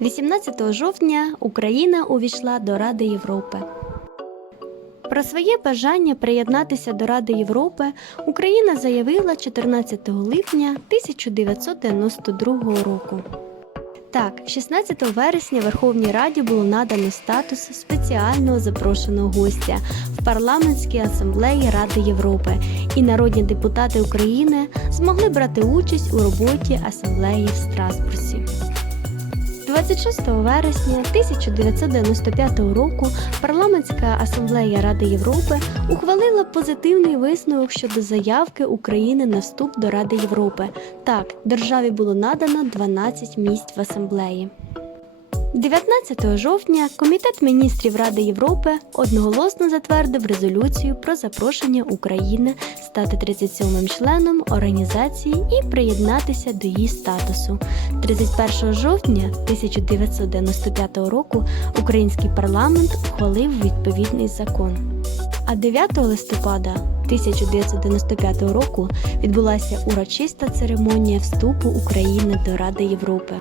18 жовтня Україна увійшла до Ради Європи. Про своє бажання приєднатися до Ради Європи Україна заявила 14 липня 1992 року. Так, 16 вересня Верховній Раді було надано статус спеціального запрошеного гостя в парламентській асамблеї Ради Європи, і народні депутати України змогли брати участь у роботі асамблеї в Страсбурзі. 26 вересня 1995 року парламентська асамблея Ради Європи ухвалила позитивний висновок щодо заявки України на вступ до Ради Європи. Так, державі було надано 12 місць в асамблеї. 19 жовтня Комітет міністрів Ради Європи одноголосно затвердив резолюцію про запрошення України стати 37-м членом організації і приєднатися до її статусу. 31 жовтня 1995 року український парламент ухвалив відповідний закон. А 9 листопада 1995 року відбулася урочиста церемонія вступу України до Ради Європи.